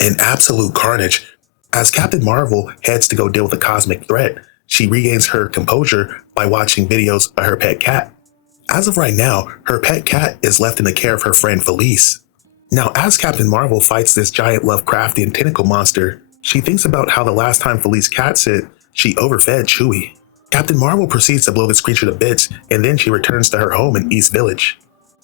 in absolute carnage. As Captain Marvel heads to go deal with the cosmic threat, she regains her composure by watching videos of her pet cat. As of right now, her pet cat is left in the care of her friend Felice. Now, as Captain Marvel fights this giant Lovecraftian tentacle monster, she thinks about how the last time Felice cat sit, she overfed Chewie. Captain Marvel proceeds to blow this creature to bits, and then she returns to her home in East Village.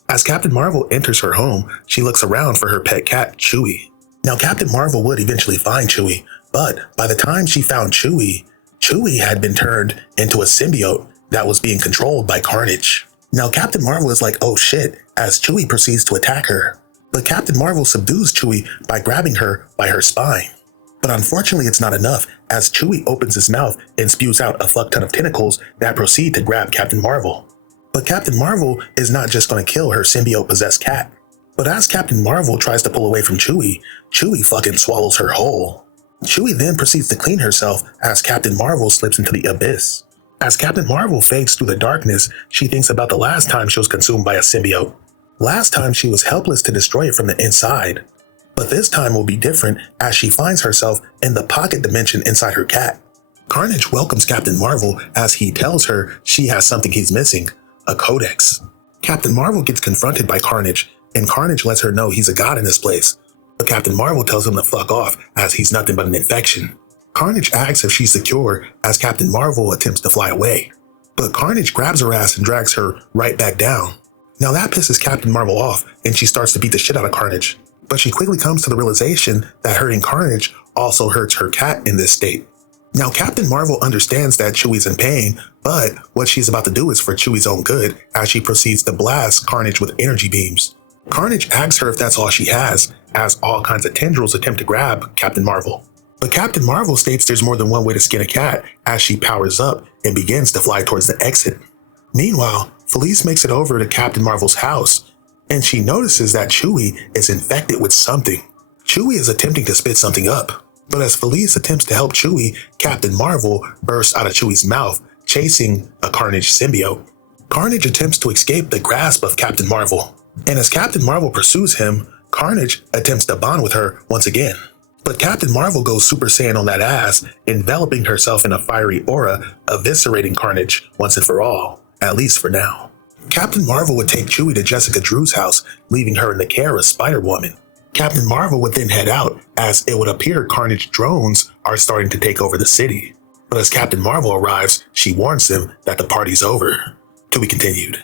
As Captain Marvel enters her home, she looks around for her pet cat, Chewie. Now, Captain Marvel would eventually find Chewie, but by the time she found Chewie, Chewie had been turned into a symbiote that was being controlled by Carnage. Now, Captain Marvel is like, oh shit, as Chewie proceeds to attack her. But Captain Marvel subdues Chewie by grabbing her by her spine. But unfortunately, it's not enough, as Chewie opens his mouth and spews out a fuck ton of tentacles that proceed to grab Captain Marvel. But Captain Marvel is not just going to kill her symbiote-possessed cat. But as Captain Marvel tries to pull away from Chewie, Chewie fucking swallows her whole. Chewie then proceeds to clean herself as Captain Marvel slips into the abyss. As Captain Marvel fades through the darkness, she thinks about the last time she was consumed by a symbiote. Last time she was helpless to destroy it from the inside. But this time will be different as she finds herself in the pocket dimension inside her cat. Carnage welcomes Captain Marvel as he tells her she has something he's missing, a codex. Captain Marvel gets confronted by Carnage, and Carnage lets her know he's a god in this place. But Captain Marvel tells him to fuck off as he's nothing but an infection. Carnage asks if she's secure as Captain Marvel attempts to fly away. But Carnage grabs her ass and drags her right back down. Now that pisses Captain Marvel off and she starts to beat the shit out of Carnage. But she quickly comes to the realization that hurting Carnage also hurts her cat in this state. Now Captain Marvel understands that Chewie's in pain, but what she's about to do is for Chewie's own good as she proceeds to blast Carnage with energy beams. Carnage asks her if that's all she has, as all kinds of tendrils attempt to grab Captain Marvel. But Captain Marvel states there's more than one way to skin a cat as she powers up and begins to fly towards the exit. Meanwhile, Felice makes it over to Captain Marvel's house, and she notices that Chewie is infected with something. Chewie is attempting to spit something up, but as Felice attempts to help Chewie, Captain Marvel bursts out of Chewie's mouth, chasing a Carnage symbiote. Carnage attempts to escape the grasp of Captain Marvel, and as Captain Marvel pursues him, Carnage attempts to bond with her once again. But Captain Marvel goes Super Saiyan on that ass, enveloping herself in a fiery aura, eviscerating Carnage once and for all, at least for now. Captain Marvel would take Chewie to Jessica Drew's house, leaving her in the care of Spider-Woman. Captain Marvel would then head out, as it would appear Carnage drones are starting to take over the city. But as Captain Marvel arrives, she warns them that the party's over. To be continued.